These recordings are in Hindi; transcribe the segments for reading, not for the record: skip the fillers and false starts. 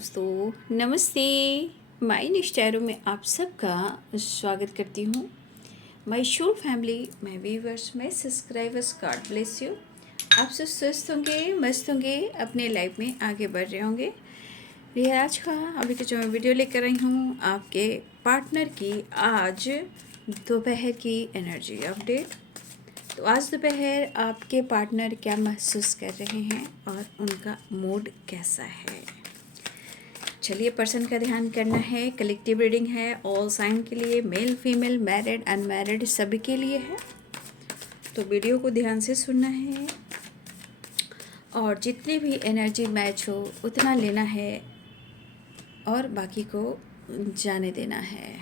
दोस्तों, नमस्ते। माय निश्चैरों में आप सबका स्वागत करती हूँ। My show family, my viewers, my subscribers, God bless you. आप सब स्वस्थ होंगे, मस्त होंगे, अपने लाइफ में आगे बढ़ रहे होंगे। ये आज का अभी तो जो मैं वीडियो लेकर आई हूँ आपके पार्टनर की आज दोपहर की एनर्जी अपडेट। तो आज दोपहर आपके पार्टनर क्या महसूस कर रहे हैं और उनका मूड कैसा है। चलिए, पर्सन का ध्यान करना है। कलेक्टिव रीडिंग है, ऑल साइन के लिए, मेल फीमेल, मैरिड अनमैरिड सभी के लिए है। तो वीडियो को ध्यान से सुनना है और जितनी भी एनर्जी मैच हो उतना लेना है और बाकी को जाने देना है।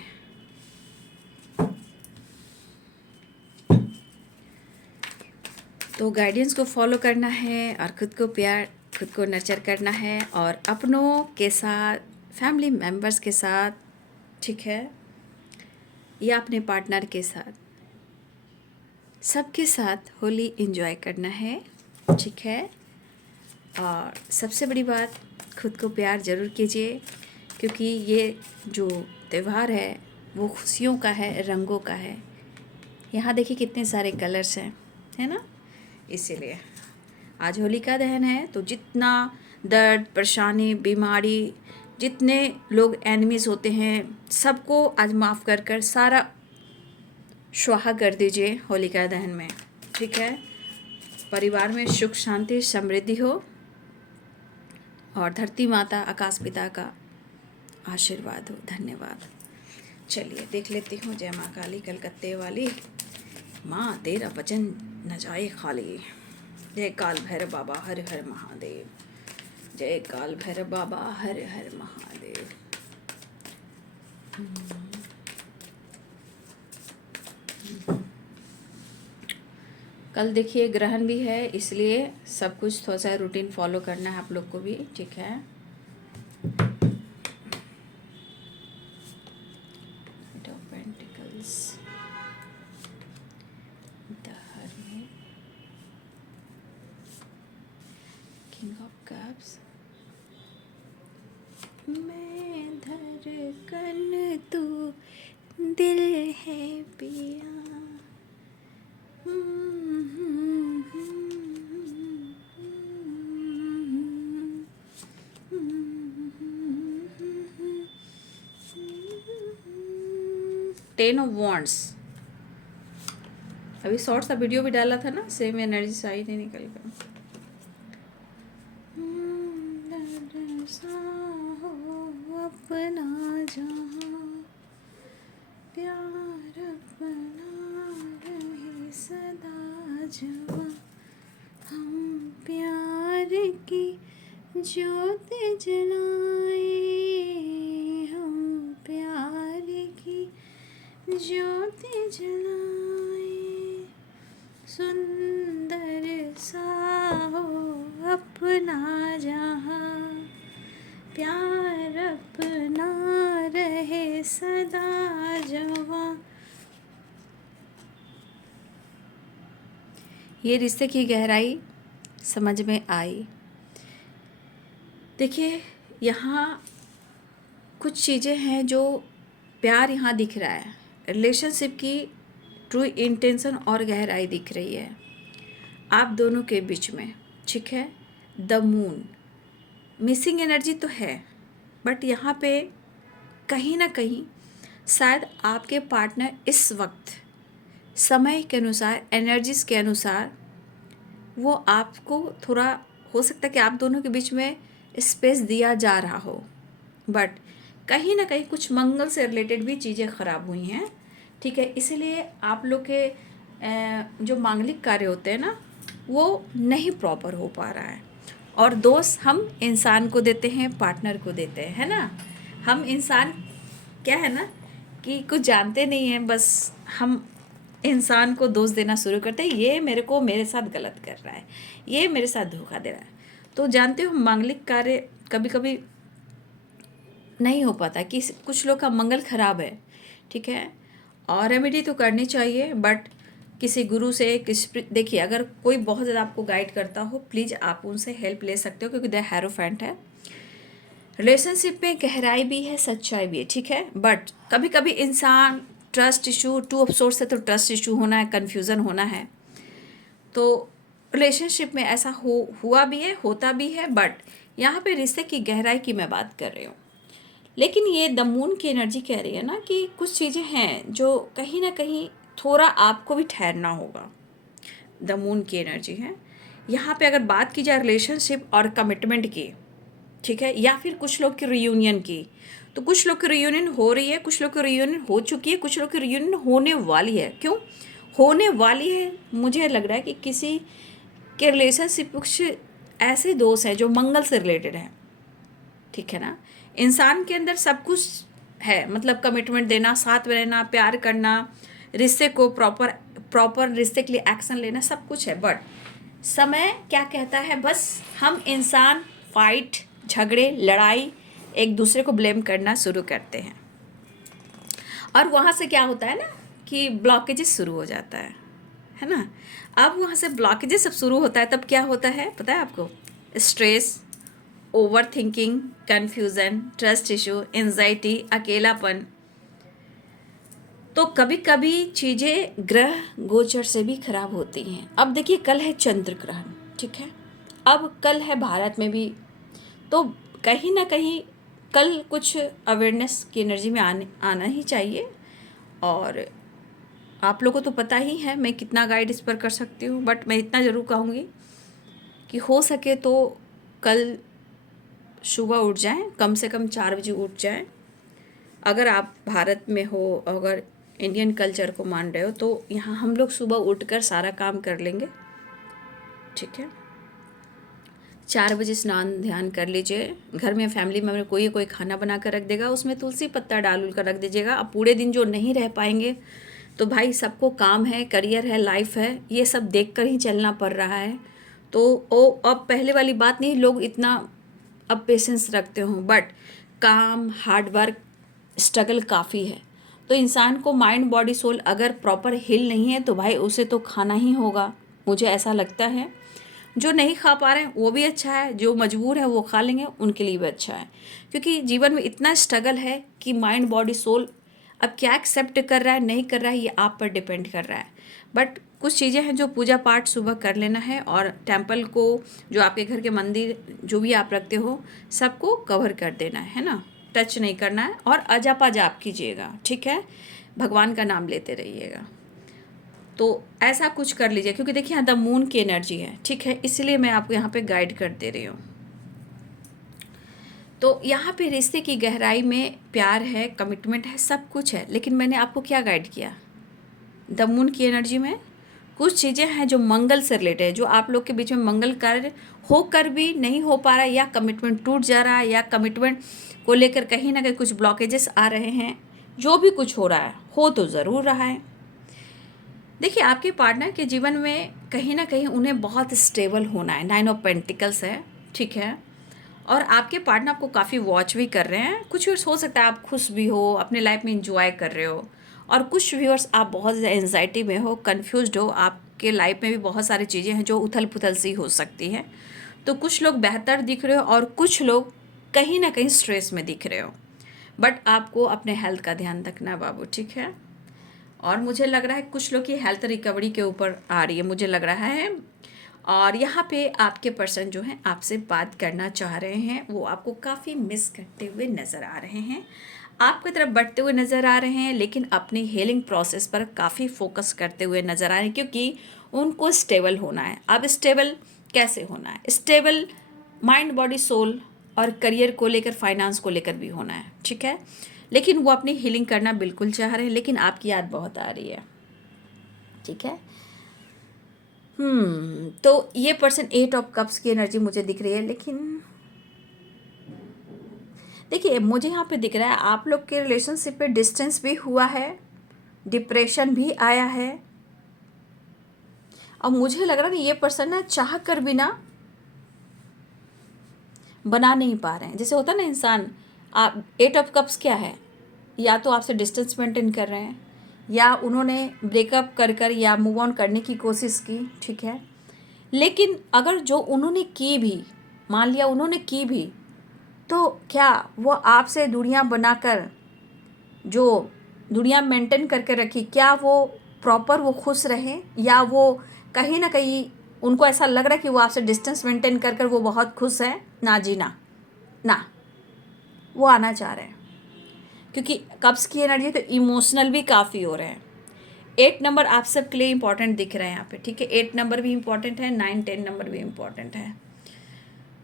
तो गाइडेंस को फॉलो करना है और खुद को प्यार, खुद को नर्चर करना है और अपनों के साथ, फैमिली मेम्बर्स के साथ, ठीक है, या अपने पार्टनर के साथ, सबके साथ होली एंजॉय करना है, ठीक है। और सबसे बड़ी बात, खुद को प्यार ज़रूर कीजिए, क्योंकि ये जो त्यौहार है वो खुशियों का है, रंगों का है। यहाँ देखिए कितने सारे कलर्स हैं, है ना। इसीलिए आज होलिका दहन है, तो जितना दर्द, परेशानी, बीमारी, जितने लोग एनिमीज़ होते हैं, सबको आज माफ़ कर कर सारा स्वाहा कर दीजिए होलिका दहन में, ठीक है। परिवार में सुख शांति समृद्धि हो और धरती माता आकाश पिता का आशीर्वाद हो। धन्यवाद। चलिए देख लेती हूँ। जय माँ काली कलकत्ते वाली माँ, तेरा वचन न जाए खाली। जय काल भैरव बाबा, हर हर महादेव। जय काल भैरव बाबा, हर हर महादेव। कल देखिए ग्रहण भी है, इसलिए सब कुछ थोड़ा सा रूटीन फॉलो करना है आप लोग को भी, ठीक है। Eight of Pentacles, the Hermit, King of Cups। मैं धड़कन तू दिल है पिया। टेन ऑफ वॉन्ड्स, अभी शॉर्ट सा वीडियो भी डाला था ना, सेम एनर्जी से आई नहीं निकल कर। अपना जहाँ प्यार अपना रहे सदा जहाँ, हम प्यार की ज्योत जलाए, हम प्यार की ज्योत जलाए। सुंदर सा हो अपना जहाँ, प्यार अपना रहे सदा जवां। ये रिश्ते की गहराई समझ में आई। देखिए यहाँ कुछ चीज़ें हैं जो प्यार यहाँ दिख रहा है, रिलेशनशिप की ट्रू इंटेंशन और गहराई दिख रही है आप दोनों के बीच में, ठीक है। द मून, मिसिंग एनर्जी तो है, बट यहाँ पे कहीं ना कहीं शायद आपके पार्टनर इस वक्त समय के अनुसार, एनर्जीज के अनुसार, वो आपको थोड़ा, हो सकता है कि आप दोनों के बीच में स्पेस दिया जा रहा हो, बट कहीं ना कहीं कुछ मंगल से रिलेटेड भी चीज़ें ख़राब हुई हैं, ठीक है। इसीलिए आप लोग के जो मांगलिक कार्य होते हैं ना, वो नहीं प्रॉपर हो पा रहा है। और दोष हम इंसान को देते हैं, पार्टनर को देते हैं, है ना। हम इंसान क्या है ना कि कुछ जानते नहीं हैं, बस हम इंसान को दोष देना शुरू करते हैं। ये मेरे साथ गलत कर रहा है, ये मेरे साथ धोखा दे रहा है। तो जानते हो, मांगलिक कार्य कभी कभी नहीं हो पाता कि कुछ लोग का मंगल खराब है, ठीक है। और रेमेडी तो करनी चाहिए, बट किसी गुरु से, देखिए अगर कोई बहुत ज़्यादा आपको गाइड करता हो, प्लीज़ आप उनसे हेल्प ले सकते हो, क्योंकि द हेरोफेंट है। रिलेशनशिप में गहराई भी है, सच्चाई भी है, ठीक है। बट कभी कभी इंसान trust issue, two of source है तो ट्रस्ट इशू होना है, कन्फ्यूज़न होना है। तो रिलेशनशिप में ऐसा हुआ भी है, होता भी है। बट यहाँ पे रिश्ते की गहराई की मैं बात कर रही हूँ। लेकिन ये द मून की एनर्जी कह रही है ना कि कुछ चीज़ें हैं जो कहीं ना कहीं थोड़ा आपको भी ठहरना होगा। द मून की एनर्जी है यहाँ पे। अगर बात की जाए रिलेशनशिप और कमिटमेंट की, ठीक है, या फिर कुछ लोग की रियूनियन की, तो कुछ लोग की रियूनियन हो रही है, कुछ लोग की रियूनियन हो चुकी है, कुछ लोग की रियूनियन होने वाली है। क्यों होने वाली है? मुझे लग रहा है कि किसी के रिलेशनशिप कुछ ऐसे दोस्त हैं जो मंगल से रिलेटेड हैं, ठीक है ना। इंसान के अंदर सब कुछ है, मतलब कमिटमेंट देना, साथ में रहना, प्यार करना, रिश्ते को प्रॉपर रिश्ते के लिए एक्शन लेना, सब कुछ है। बट समय क्या कहता है, बस हम इंसान फाइट, झगड़े, लड़ाई, एक दूसरे को ब्लेम करना शुरू करते हैं। और वहाँ से क्या होता है ना कि ब्लॉकेजेस शुरू हो जाता है ना। अब वहाँ से ब्लॉकेजेस सब शुरू होता है, तब क्या होता है पता है आपको? Stress, over thinking, confusion, trust issue, anxiety, अकेलापन। तो कभी कभी चीज़ें ग्रह गोचर से भी खराब होती हैं। अब देखिए, कल है चंद्र ग्रहण, ठीक है। अब कल है भारत में भी, तो कहीं ना कहीं कल कुछ अवेयरनेस की एनर्जी में आना ही चाहिए। और आप लोगों को तो पता ही है मैं कितना गाइड इस पर कर सकती हूँ। बट मैं इतना ज़रूर कहूँगी कि हो सके तो कल सुबह उठ जाएं, कम से कम 4 बजे उठ जाएं। अगर आप भारत में हो, अगर इंडियन कल्चर को मान रहे हो, तो यहाँ हम लोग सुबह उठकर सारा काम कर लेंगे, ठीक है। 4 बजे स्नान ध्यान कर लीजिए। घर में फैमिली में कोई खाना बना कर रख देगा, उसमें तुलसी पत्ता डाल कर रख दीजिएगा। अब पूरे दिन जो नहीं रह पाएंगे, तो भाई सबको काम है, करियर है, लाइफ है, ये सब देख कर ही चलना पड़ रहा है। तो अब पहले वाली बात नहीं, लोग इतना अब पेशेंस रखते हों। बट काम, हार्ड वर्क, स्ट्रगल काफ़ी है। तो इंसान को माइंड बॉडी सोल अगर प्रॉपर हिल नहीं है, तो भाई उसे तो खाना ही होगा, मुझे ऐसा लगता है। जो नहीं खा पा रहे हैं वो भी अच्छा है, जो मजबूर है वो खा लेंगे, उनके लिए भी अच्छा है। क्योंकि जीवन में इतना स्ट्रगल है कि माइंड बॉडी सोल अब क्या एक्सेप्ट कर रहा है, नहीं कर रहा है, ये आप पर डिपेंड कर रहा है। बट कुछ चीज़ें हैं जो पूजा पाठ सुबह कर लेना है, और टेम्पल को, जो आपके घर के मंदिर जो भी आप रखते हो, सबको कवर कर देना है ना, टच नहीं करना है। और अजापा जाप कीजिएगा, ठीक है, भगवान का नाम लेते रहिएगा। तो ऐसा कुछ कर लीजिए, क्योंकि देखिए यहाँ द मून की एनर्जी है, ठीक है, इसलिए मैं आपको यहाँ पे गाइड कर दे रही हूँ। तो यहाँ पे रिश्ते की गहराई में प्यार है, कमिटमेंट है, सब कुछ है। लेकिन मैंने आपको क्या गाइड किया? द मून की एनर्जी में कुछ चीज़ें हैं जो मंगल से रिलेटेड है, जो आप लोग के बीच में मंगल कार्य होकर भी नहीं हो पा रहा है, या कमिटमेंट टूट जा रहा है, या कमिटमेंट को लेकर कहीं ना कहीं कुछ ब्लॉकेजेस आ रहे हैं। जो भी कुछ हो रहा है, हो तो ज़रूर रहा है। देखिए, आपके पार्टनर के जीवन में कहीं ना कहीं उन्हें बहुत स्टेबल होना है। 9 ऑफ पेंटिकल्स है, ठीक है। और आपके पार्टनर आपको काफ़ी वॉच भी कर रहे हैं। कुछ व्यूअर्स हो सकता है आप खुश भी हो, अपने लाइफ में इंजॉय कर रहे हो, और कुछ व्यूअर्स आप बहुत ज़्यादा एंजाइटी में हो, कंफ्यूज्ड हो। आपके लाइफ में भी बहुत सारी चीज़ें हैं जो उथल पुथल सी हो सकती हैं। तो कुछ लोग बेहतर दिख रहे हो, और कुछ लोग कहीं ना कहीं स्ट्रेस में दिख रहे हो। बट आपको अपने हेल्थ का ध्यान रखना है बाबू, ठीक है। और मुझे लग रहा है कुछ लोग की हेल्थ रिकवरी के ऊपर आ रही है, मुझे लग रहा है। और यहाँ पे आपके पर्सन जो हैं आपसे बात करना चाह रहे हैं, वो आपको काफ़ी मिस करते हुए नज़र आ रहे हैं, आपकी तरफ बढ़ते हुए नज़र आ रहे हैं, लेकिन अपनी हीलिंग प्रोसेस पर काफ़ी फोकस करते हुए नज़र आ रहे हैं, क्योंकि उनको स्टेबल होना है। अब स्टेबल कैसे होना है? स्टेबल माइंड बॉडी सोल और करियर को लेकर, फाइनेंस को लेकर भी होना है, ठीक है। लेकिन वो अपनी हीलिंग करना बिल्कुल चाह रहे हैं, लेकिन आपकी याद बहुत आ रही है, ठीक है। तो ये पर्सन 8 ऑफ कप्स की एनर्जी मुझे दिख रही है। लेकिन देखिए, मुझे यहाँ पे दिख रहा है आप लोग के रिलेशनशिप पे डिस्टेंस भी हुआ है, डिप्रेशन भी आया है। और मुझे लग रहा है कि ये पर्सन ना चाह कर भी ना बना नहीं पा रहे हैं। जैसे होता है ना इंसान, आप 8 ऑफ कप्स क्या है? या तो आपसे डिस्टेंस मेंटेन कर रहे हैं, या उन्होंने ब्रेकअप कर कर या मूव ऑन करने की कोशिश की, ठीक है। लेकिन अगर जो उन्होंने की भी, मान लिया उन्होंने की भी, तो क्या वो आपसे दूरियां बनाकर जो दूरियां मेंटेन करके रखी, क्या वो प्रॉपर वो खुश रहे, या वो कहीं ना कहीं उनको ऐसा लग रहा है कि वो आपसे डिस्टेंस मेंटेन कर कर वो बहुत खुश है? ना जी ना, ना, वो आना चाह रहे हैं। क्योंकि कब्ज़ की एनर्जी तो इमोशनल भी काफ़ी हो रहे हैं। 8 नंबर आप सब के लिए इंपॉर्टेंट दिख रहे हैं यहाँ पे, ठीक है। 8 नंबर भी इंपॉर्टेंट है, 9 10 नंबर भी इंपॉर्टेंट है।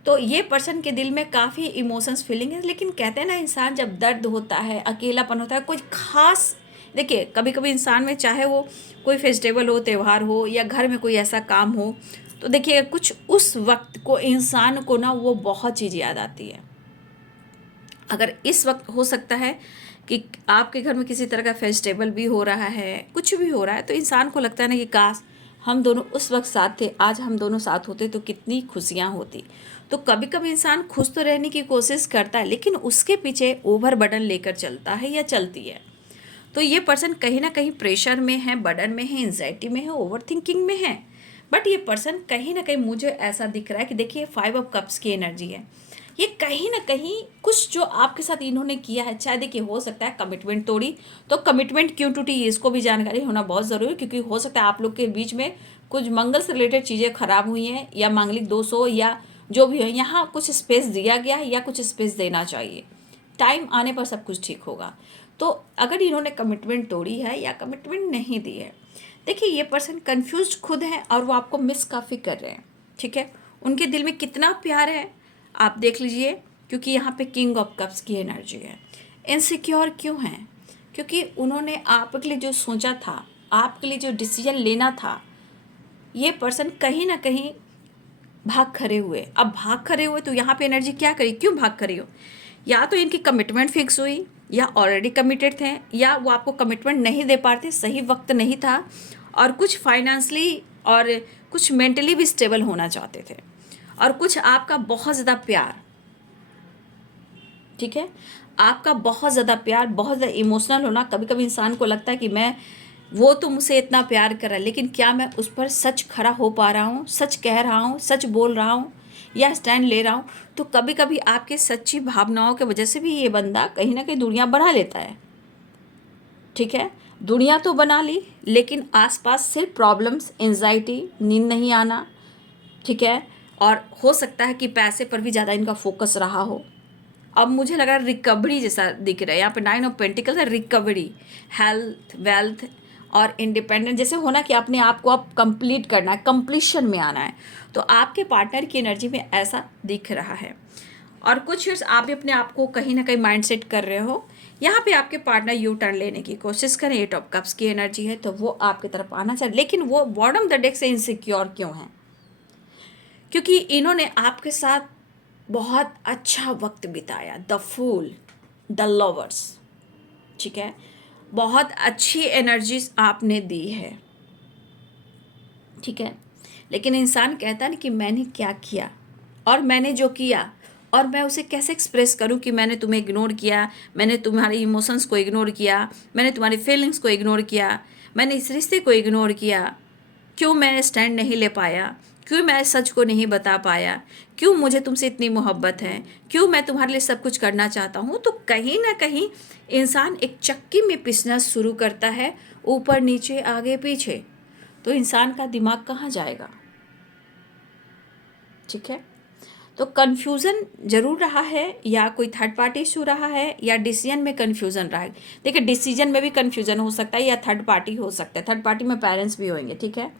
तो ये पर्सन के दिल में काफ़ी इमोशंस फीलिंग है, लेकिन कहते हैं ना, इंसान जब दर्द होता है, अकेलापन होता है, कुछ खास, देखिए कभी कभी इंसान में, चाहे वो कोई फेस्टिवल हो, त्यौहार हो, या घर में कोई ऐसा काम हो, तो देखिए कुछ उस वक्त को इंसान को ना वो बहुत चीज़ याद आती है। अगर इस वक्त हो सकता है कि आपके घर में किसी तरह का फेस्टिवल भी हो रहा है, कुछ भी हो रहा है, तो इंसान को लगता है ना कि काश हम दोनों उस वक्त साथ थे, आज हम दोनों साथ होते तो कितनी खुशियाँ होती। तो कभी कभी इंसान खुश तो रहने की कोशिश करता है, लेकिन उसके पीछे ओवर बर्डन लेकर चलता है या चलती है। तो ये पर्सन कहीं ना कहीं प्रेशर में है, बर्डन में है, एंजाइटी में है, ओवर थिंकिंग में है। बट ये पर्सन कहीं ना कहीं मुझे ऐसा दिख रहा है कि देखिए 5 ऑफ कप्स की एनर्जी है, ये कहीं ना कहीं कुछ जो आपके साथ इन्होंने किया है, चाहे देखिए हो सकता है कमिटमेंट तोड़ी, तो कमिटमेंट क्यों टूटी इसको भी जानकारी होना बहुत ज़रूरी है। क्योंकि हो सकता है आप लोग के बीच में कुछ मंगल से रिलेटेड चीज़ें खराब हुई हैं, या मांगलिक दोष हो, या जो भी हो, यहाँ कुछ स्पेस दिया गया है या कुछ स्पेस देना चाहिए। टाइम आने पर सब कुछ ठीक होगा। तो अगर इन्होंने कमिटमेंट तोड़ी है या कमिटमेंट नहीं दी है, देखिए ये पर्सन कंफ्यूज खुद है और वो आपको मिस काफ़ी कर रहे हैं, ठीक है। उनके दिल में कितना प्यार है आप देख लीजिए, क्योंकि यहाँ पे किंग ऑफ कप्स की एनर्जी है। इनसिक्योर क्यों हैं? क्योंकि उन्होंने आपके लिए जो सोचा था, आपके लिए जो डिसीजन लेना था, ये पर्सन कहीं ना कहीं भाग खड़े हुए। अब भाग खड़े हुए तो यहाँ पे एनर्जी क्या करी, क्यों भाग खड़े हो? या तो इनकी कमिटमेंट फिक्स हुई, या ऑलरेडी कमिटेड थे, या वो आपको कमिटमेंट नहीं दे पाते, सही वक्त नहीं था, और कुछ फाइनेंशली और कुछ मेंटली भी स्टेबल होना चाहते थे, और कुछ आपका बहुत ज़्यादा प्यार, ठीक है, आपका बहुत ज़्यादा प्यार, बहुत ज़्यादा इमोशनल होना। कभी कभी इंसान को लगता है कि मैं, वो तो मुझसे इतना प्यार कर रहा है, लेकिन क्या मैं उस पर सच खड़ा हो पा रहा हूँ, सच कह रहा हूँ, सच बोल रहा हूँ, या स्टैंड ले रहा हूँ? तो कभी कभी आपके सच्ची भावनाओं की वजह से भी ये बंदा कहीं ना कहीं दूरियां बना लेता है, ठीक है। दूरियां तो बना ली, लेकिन आसपास सिर्फ प्रॉब्लम्स, एंजाइटी, नींद नहीं आना, ठीक है, और हो सकता है कि पैसे पर भी ज़्यादा इनका फोकस रहा हो। अब मुझे लग रहा है रिकवरी जैसा दिख रहा है यहाँ पे, 9 ऑफ पेंटिकल्स है, रिकवरी, हेल्थ, वेल्थ और इंडिपेंडेंट, जैसे होना कि अपने आप को अब कंप्लीट करना है, कंप्लीशन में आना है। तो आपके पार्टनर की एनर्जी में ऐसा दिख रहा है। और कुछ ईयर्स आप भी अपने आप को कहीं ना कहीं माइंड सेट कर रहे हो, यहाँ पे आपके पार्टनर यू टर्न लेने की कोशिश करें। 8 ऑफ कप्स की एनर्जी है, तो वो आपकी तरफ आना चाहिए, लेकिन वो बॉटम द डेक से इनसिक्योर क्यों है? क्योंकि इन्होंने आपके साथ बहुत अच्छा वक्त बिताया, द फूल, द लवर्स, ठीक है, बहुत अच्छी एनर्जीज आपने दी है, ठीक है। लेकिन इंसान कहता है ना कि मैंने क्या किया, और मैंने जो किया, और मैं उसे कैसे एक्सप्रेस करूं कि मैंने तुम्हें इग्नोर किया, मैंने तुम्हारे इमोशंस को इग्नोर किया, मैंने तुम्हारी फीलिंग्स को इग्नोर किया, मैंने इस रिश्ते को इग्नोर किया, क्यों मैं स्टैंड नहीं ले पाया, क्यों मैं सच को नहीं बता पाया, क्यों मुझे तुमसे इतनी मोहब्बत है, क्यों मैं तुम्हारे लिए सब कुछ करना चाहता हूँ। तो कहीं ना कहीं इंसान एक चक्की में पिसना शुरू करता है, ऊपर नीचे आगे पीछे। तो इंसान का दिमाग कहाँ जाएगा, ठीक है। तो कन्फ्यूज़न ज़रूर रहा है, या कोई थर्ड पार्टी इशू रहा है, या डिसीजन में कन्फ्यूज़न रहा है। देखिए डिसीजन में भी कन्फ्यूज़न हो सकता है, या थर्ड पार्टी हो सकता है, थर्ड पार्टी में पेरेंट्स भी होंगे, ठीक है।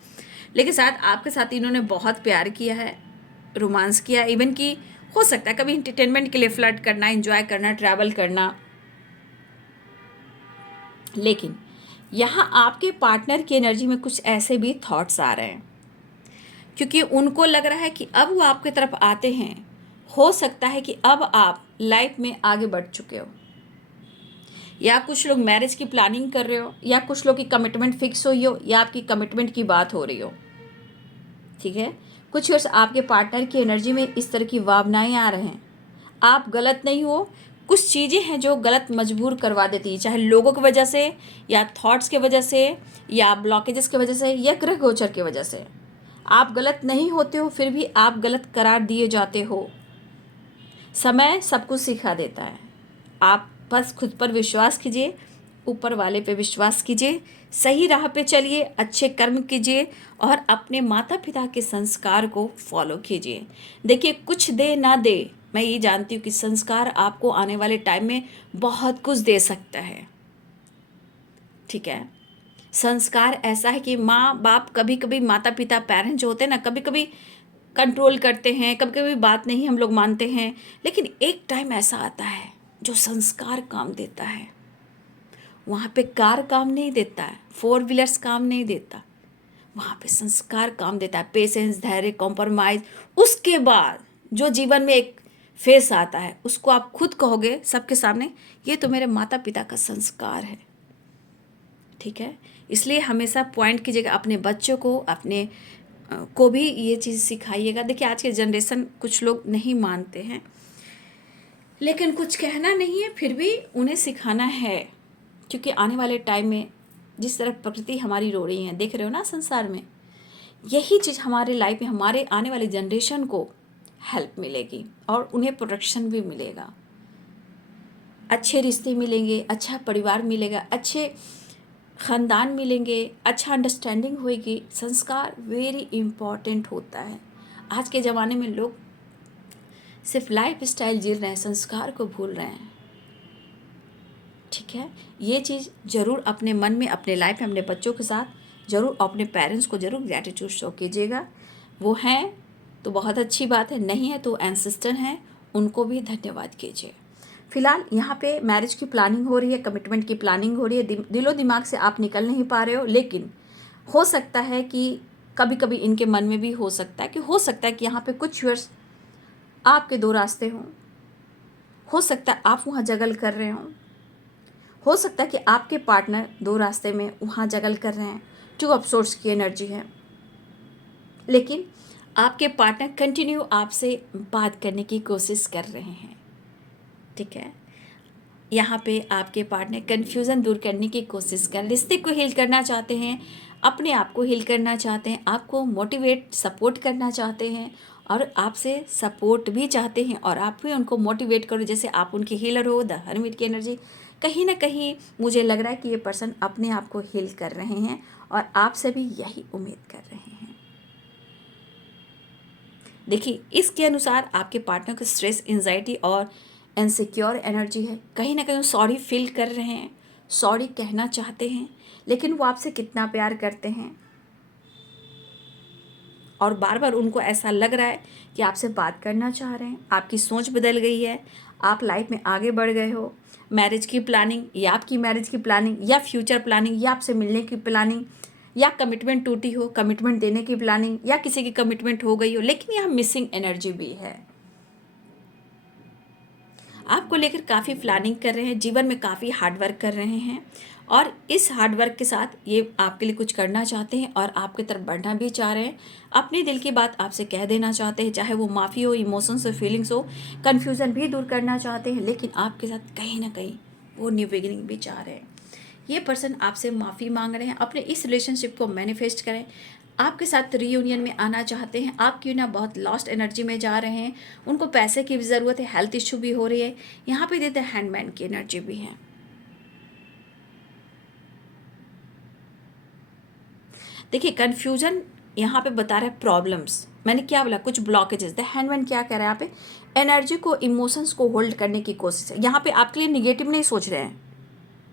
लेकिन शायद आपके साथ इन्होंने बहुत प्यार किया है, रोमांस किया, इवन कि हो सकता है कभी इंटरटेनमेंट के लिए फ्लर्ट करना, एंजॉय करना, ट्रैवल करना। लेकिन यहाँ आपके पार्टनर की एनर्जी में कुछ ऐसे भी थॉट्स आ रहे हैं, क्योंकि उनको लग रहा है कि अब वो आपकी तरफ आते हैं, हो सकता है कि अब आप लाइफ में आगे बढ़ चुके हो, या कुछ लोग मैरिज की प्लानिंग कर रहे हो, या कुछ लोग की कमिटमेंट फिक्स हुई हो, या आपकी कमिटमेंट की बात हो रही हो, ठीक है। कुछ वर्ष आपके पार्टनर की एनर्जी में इस तरह की भावनाएं आ रहे हैं। आप गलत नहीं हो, कुछ चीज़ें हैं जो गलत मजबूर करवा देती है, चाहे लोगों की वजह से, या थॉट्स की वजह से, या ब्लॉकेजेस की वजह से, या ग्रह गोचर की वजह से। आप गलत नहीं होते हो, फिर भी आप गलत करार दिए जाते हो। समय सब कुछ सिखा देता है। आप बस खुद पर विश्वास कीजिए, ऊपर वाले पे विश्वास कीजिए, सही राह पे चलिए, अच्छे कर्म कीजिए और अपने माता पिता के संस्कार को फॉलो कीजिए। देखिए, कुछ दे ना दे, मैं ये जानती हूँ कि संस्कार आपको आने वाले टाइम में बहुत कुछ दे सकता है। ठीक है, संस्कार ऐसा है कि माँ बाप, कभी कभी माता पिता पेरेंट्स जो होते हैं ना, कभी कभी कंट्रोल करते हैं, कभी कभी बात नहीं हम लोग मानते हैं, लेकिन एक टाइम ऐसा आता है जो संस्कार काम देता है। वहाँ पे कार काम नहीं देता है, 4 व्हीलर्स काम नहीं देता, वहाँ पे संस्कार काम देता है। पेशेंस, धैर्य, कॉम्प्रोमाइज। उसके बाद जो जीवन में एक फेस आता है, उसको आप खुद कहोगे सबके सामने, ये तो मेरे माता पिता का संस्कार है। ठीक है, इसलिए हमेशा पॉइंट कीजिएगा अपने बच्चों को, अपने को भी ये चीज़ सिखाइएगा। देखिए, आज के जनरेशन कुछ लोग नहीं मानते हैं, लेकिन कुछ कहना नहीं है, फिर भी उन्हें सिखाना है, क्योंकि आने वाले टाइम में जिस तरह प्रकृति हमारी रो रही है, देख रहे हो ना संसार में, यही चीज़ हमारे लाइफ में हमारे आने वाली जनरेशन को हेल्प मिलेगी और उन्हें प्रोटेक्शन भी मिलेगा, अच्छे रिश्ते मिलेंगे, अच्छा परिवार मिलेगा, अच्छे ख़ानदान मिलेंगे, अच्छा अंडरस्टैंडिंग होएगी। संस्कार वेरी इम्पॉर्टेंट होता है। आज के ज़माने में लोग सिर्फ लाइफ स्टाइल जी रहे हैं, संस्कार को भूल रहे हैं। ठीक है, ये चीज़ ज़रूर अपने मन में, अपने लाइफ में, अपने बच्चों के साथ ज़रूर, अपने पेरेंट्स को ज़रूर ग्रैटिट्यूड शो कीजिएगा। वो हैं तो बहुत अच्छी बात है, नहीं है तो एंसेस्टर हैं, उनको भी धन्यवाद कीजिए। फिलहाल यहाँ पे मैरिज की प्लानिंग हो रही है, कमिटमेंट की प्लानिंग हो रही है, दिलो दिमाग से आप निकल नहीं पा रहे हो, लेकिन हो सकता है कि कभी कभी इनके मन में भी हो सकता है कि यहाँ पे कुछ व्यूअर्स आपके 2 रास्ते हों, हो सकता है आप वहाँ जगल कर रहे हों, हो सकता है कि आपके पार्टनर 2 रास्ते में वहाँ जगल कर रहे हैं, 2 ऑफ सोर्स की एनर्जी है, लेकिन आपके पार्टनर कंटिन्यू आपसे बात करने की कोशिश कर रहे हैं। ठीक है, यहाँ पे आपके पार्टनर कन्फ्यूज़न दूर करने की कोशिश कर, रिश्ते को हील करना चाहते हैं, अपने आप को हील करना चाहते हैं, आपको मोटिवेट सपोर्ट करना चाहते हैं और आपसे सपोर्ट भी चाहते हैं और आप भी उनको मोटिवेट करो, जैसे आप उनकी हीलर हो, द हर्मिट की एनर्जी। कहीं ना कहीं मुझे लग रहा है कि ये पर्सन अपने आप को हील कर रहे हैं और आपसे भी यही उम्मीद कर रहे हैं। देखिए, इसके अनुसार आपके पार्टनर को स्ट्रेस, एंजाइटी और इनसिक्योर एनर्जी है। कहीं ना कहीं सॉरी फील कर रहे हैं, सॉरी कहना चाहते हैं, लेकिन वो आपसे कितना प्यार करते हैं और बार बार उनको ऐसा लग रहा है कि आपसे बात करना चाह रहे हैं। आपकी सोच बदल गई है, आप लाइफ में आगे बढ़ गए हो। मैरिज की प्लानिंग या आपकी मैरिज की प्लानिंग या फ्यूचर प्लानिंग या आपसे मिलने की प्लानिंग या कमिटमेंट टूटी हो, कमिटमेंट देने की प्लानिंग या किसी की कमिटमेंट हो गई हो, लेकिन यहाँ मिसिंग एनर्जी भी है। आपको लेकर काफ़ी प्लानिंग कर रहे हैं, जीवन में काफ़ी हार्डवर्क कर रहे हैं और इस हार्डवर्क के साथ ये आपके लिए कुछ करना चाहते हैं और आपकी तरफ बढ़ना भी चाह रहे हैं। अपने दिल की बात आपसे कह देना चाहते हैं, चाहे वो माफ़ी हो, इमोशंस हो, फीलिंग्स हो, कन्फ्यूज़न भी दूर करना चाहते हैं, लेकिन आपके साथ कहीं ना कहीं वो न्यू बिगिनिंग भी चाह रहे हैं। ये पर्सन आपसे माफ़ी मांग रहे हैं, अपने इस रिलेशनशिप को मैनिफेस्ट करें, आपके साथ रीयूनियन में आना चाहते हैं। आप क्यों ना बहुत लॉस्ट एनर्जी में जा रहे हैं, उनको पैसे की भी ज़रूरत है, हेल्थ इशू भी हो रही है, यहाँ पे देते हैंडमैन की एनर्जी भी है। देखिए, कन्फ्यूजन यहाँ पे बता रहा है प्रॉब्लम्स, मैंने क्या बोला, कुछ ब्लॉकेजेस। द हैंडमैन क्या कह रहा है यहाँ पे, एनर्जी को, इमोशंस को होल्ड करने की कोशिश है। यहाँ पे आपके लिए निगेटिव नहीं सोच रहे हैं।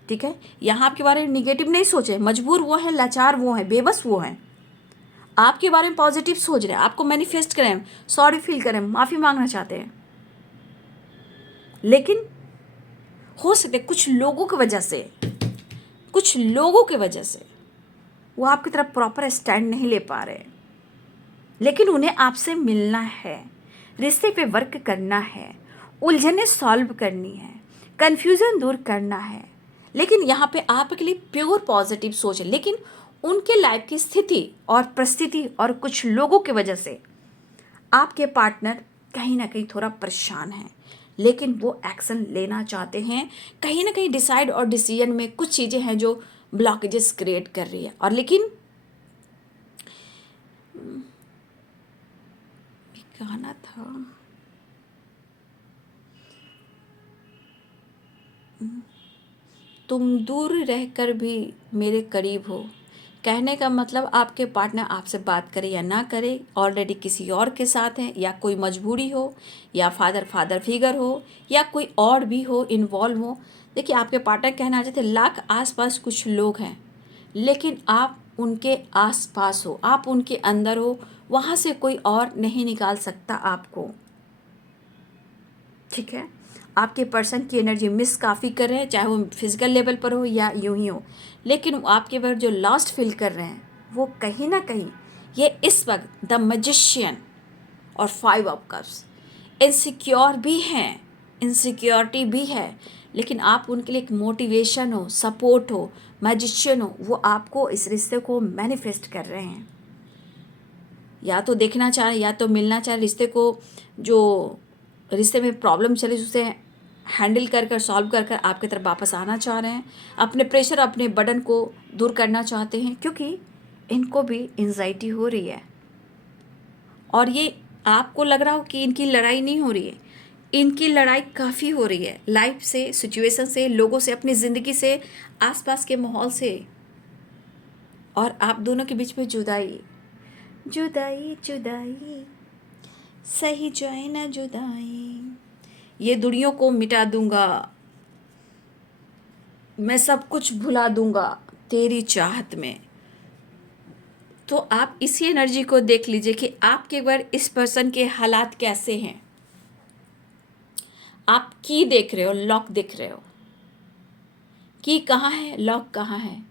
ठीक है, यहाँ आपके बारे में निगेटिव नहीं सोचे, मजबूर वो हैं, लाचार वो हैं, बेबस वो हैं। आपके बारे में पॉजिटिव सोच रहे हैं, आपको मैनिफेस्ट करें, सॉरी फील करें, माफ़ी मांगना चाहते हैं, लेकिन हो सकता है कुछ लोगों की वजह से वो आपकी तरफ प्रॉपर स्टैंड नहीं ले पा रहे, लेकिन उन्हें आपसे मिलना है, रिश्ते पे वर्क करना है, उलझनें सॉल्व करनी है, कन्फ्यूज़न दूर करना है, लेकिन यहाँ पे आपके लिए प्योर पॉजिटिव सोच है। लेकिन उनके लाइफ की स्थिति और परिस्थिति और कुछ लोगों की वजह से आपके पार्टनर कहीं ना कहीं थोड़ा परेशान है, लेकिन वो एक्शन लेना चाहते हैं। कहीं ना कहीं डिसाइड और डिसीजन में कुछ चीज़ें हैं जो ब्लॉकेजेस क्रिएट कर रही है, और लेकिन गाना था, तुम दूर रहकर भी मेरे करीब हो। कहने का मतलब आपके पार्टनर आपसे बात करे या ना करे, ऑलरेडी किसी और के साथ हैं, या कोई मजबूरी हो, या फादर फिगर हो, या कोई और भी हो इन्वॉल्व हो। देखिए, आपके पार्टनर कहना चाहते लाख आसपास कुछ लोग हैं, लेकिन आप उनके आसपास हो, आप उनके अंदर हो, वहाँ से कोई और नहीं निकाल सकता आपको। ठीक है, आपके पर्सन की एनर्जी मिस काफ़ी कर रहे हैं, चाहे वो फिजिकल लेवल पर हो या यूं ही हो, लेकिन आपके बारे जो लास्ट फील कर रहे हैं वो कहीं ना कहीं ये इस वक्त द मैजिशियन और 5 ऑफ कप्स इनसिक्योर भी हैं, इनसिक्योरिटी भी है, लेकिन आप उनके लिए एक मोटिवेशन हो, सपोर्ट हो, मैजिशियन हो, वो आपको इस रिश्ते को मैनिफेस्ट कर रहे हैं। या तो देखना चाहे या तो मिलना चाहे, रिश्ते को जो रिश्ते में प्रॉब्लम चले उसे हैंडल कर कर सॉल्व कर कर आपकी तरफ वापस आना चाह रहे हैं, अपने प्रेशर अपने बर्डन को दूर करना चाहते हैं, क्योंकि इनको भी एंजाइटी हो रही है। और ये आपको लग रहा हो कि इनकी लड़ाई नहीं हो रही है, इनकी लड़ाई काफ़ी हो रही है, लाइफ से, सिचुएशन से, लोगों से, अपनी ज़िंदगी से, आसपास के माहौल से, और आप दोनों के बीच में जुदाई जुदाई जुदाई सही जाए ना जुदाई, ये दूरियों को मिटा दूंगा, मैं सब कुछ भुला दूंगा तेरी चाहत में। तो आप इसी एनर्जी को देख लीजिए कि आपके बार इस पर्सन के हालात कैसे हैं। आप की देख रहे हो, लॉक देख रहे हो, की कहाँ है, लॉक कहाँ है,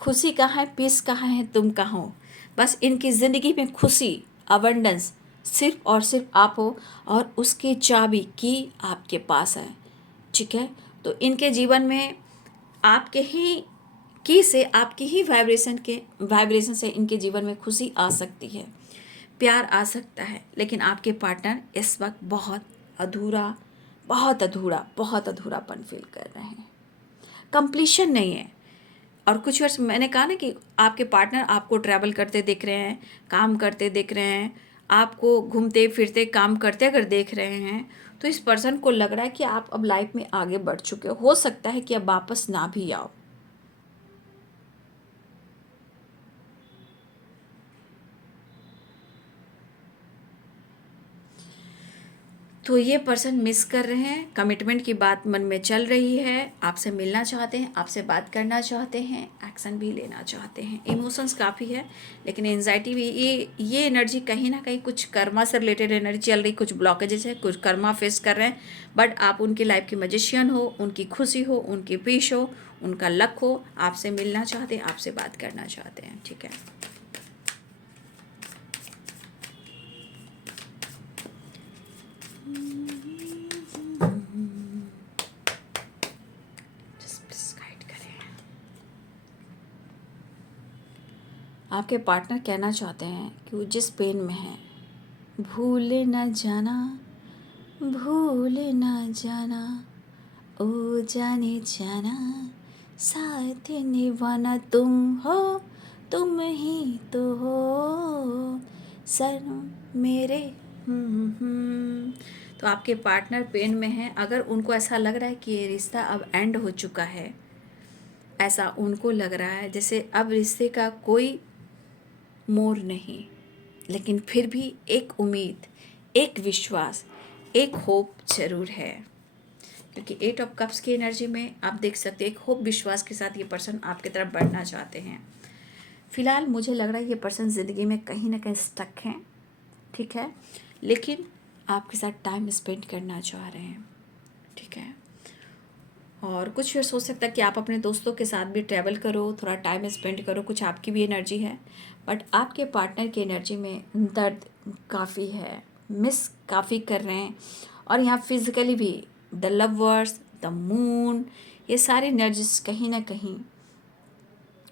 खुशी कहाँ है, पीस कहाँ है, तुम कहाँ हो। बस इनकी ज़िंदगी में खुशी, अबंडेंस सिर्फ और सिर्फ आप हो, और उसकी चाबी की आपके पास है। ठीक है, तो इनके जीवन में आपके ही की से, आपकी ही वाइब्रेशन से इनके जीवन में खुशी आ सकती है, प्यार आ सकता है, लेकिन आपके पार्टनर इस वक्त बहुत अधूरापन फील कर रहे हैं, कंप्लीशन नहीं है। और कुछ वर्ष मैंने कहा ना कि आपके पार्टनर आपको ट्रैवल करते दिख रहे हैं, काम करते दिख रहे हैं, आपको घूमते फिरते काम करते अगर देख रहे हैं, तो इस पर्सन को लग रहा है कि आप अब लाइफ में आगे बढ़ चुके हो सकता है कि अब वापस ना भी आओ। तो ये पर्सन मिस कर रहे हैं, कमिटमेंट की बात मन में चल रही है, आपसे मिलना चाहते हैं, आपसे बात करना चाहते हैं, एक्शन भी लेना चाहते हैं, इमोशंस काफ़ी है, लेकिन एंजाइटी भी। ये एनर्जी कहीं ना कहीं कुछ कर्मा से रिलेटेड एनर्जी चल रही, कुछ ब्लॉकेजेस है, कुछ कर्मा फेस कर रहे हैं, बट आप उनकी लाइफ की मैजिशियन हो, उनकी खुशी हो, उनकी पीस हो, उनका लक हो, आपसे मिलना चाहते हैं, आपसे बात करना चाहते हैं। ठीक है, आपके पार्टनर कहना चाहते हैं कि वो जिस पेन में है, भूल न जाना, भूल न जाना, ओ जाने जाना, साथ निभाना तुम हो, तुम ही तो हो सनम मेरे। तो आपके पार्टनर पेन में है, अगर उनको ऐसा लग रहा है कि ये रिश्ता अब एंड हो चुका है, ऐसा उनको लग रहा है जैसे अब रिश्ते का कोई मोड़ नहीं, लेकिन फिर भी एक उम्मीद, एक विश्वास, एक होप जरूर है, क्योंकि 8 ऑफ कप्स की एनर्जी में आप देख सकते हैं एक होप, विश्वास के साथ ये पर्सन आपकी तरफ बढ़ना चाहते हैं। फिलहाल मुझे लग रहा है ये पर्सन ज़िंदगी में कहीं ना कहीं स्टक हैं, ठीक है, लेकिन आपके साथ टाइम स्पेंड करना चाह रहे हैं। ठीक है, और कुछ फिर सोच सकता है कि आप अपने दोस्तों के साथ भी ट्रैवल करो, थोड़ा टाइम स्पेंड करो, कुछ आपकी भी एनर्जी है, बट आपके पार्टनर की एनर्जी में दर्द काफ़ी है, मिस काफ़ी कर रहे हैं, और यहाँ फिज़िकली भी द लवर्स, द मून, ये सारी एनर्जीज कहीं ना कहीं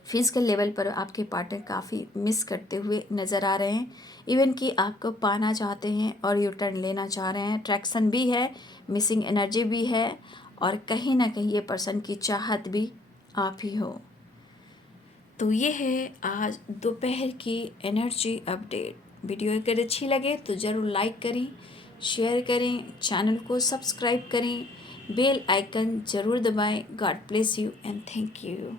फिजिकल लेवल पर आपके पार्टनर काफ़ी मिस करते हुए नज़र आ रहे हैं, इवन कि आपको पाना चाहते हैं और यू टर्न लेना चाह रहे हैं, अट्रैक्शन भी है, मिसिंग एनर्जी भी है, और कहीं ना कहीं ये पर्सन की चाहत भी आप ही हो। तो ये है आज दोपहर की एनर्जी अपडेट। वीडियो अगर अच्छी लगे तो ज़रूर लाइक करें, शेयर करें, चैनल को सब्सक्राइब करें, बेल आइकन ज़रूर दबाएं। God bless you and thank you.